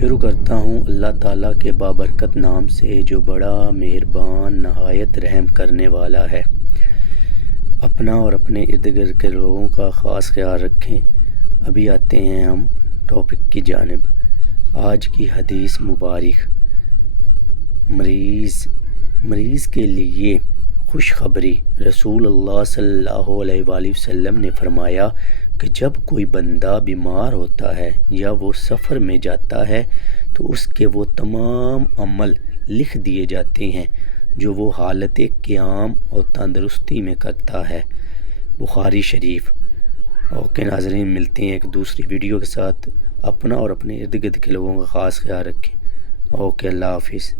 شروع کرتا ہوں اللہ تعالیٰ کے بابرکت نام سے جو بڑا مہربان نہایت رحم کرنے والا ہے۔ اپنا اور اپنے ارد گرد کے لوگوں کا خاص خیال رکھیں۔ ابھی آتے ہیں ہم ٹاپک کی جانب۔ آج کی حدیث مبارک مریض کے لیے خوشخبری۔ رسول اللہ صلی اللہ علیہ وآلہ وسلم نے فرمایا کہ جب کوئی بندہ بیمار ہوتا ہے یا وہ سفر میں جاتا ہے تو اس کے وہ تمام عمل لکھ دیے جاتے ہیں جو وہ حالت قیام اور تندرستی میں کرتا ہے۔ بخاری شریف۔ اوکے ناظرین، ملتے ہیں ایک دوسری ویڈیو کے ساتھ۔ اپنا اور اپنے ارد گرد کے لوگوں کا خاص خیال رکھیں۔ اوکے، اللہ حافظ۔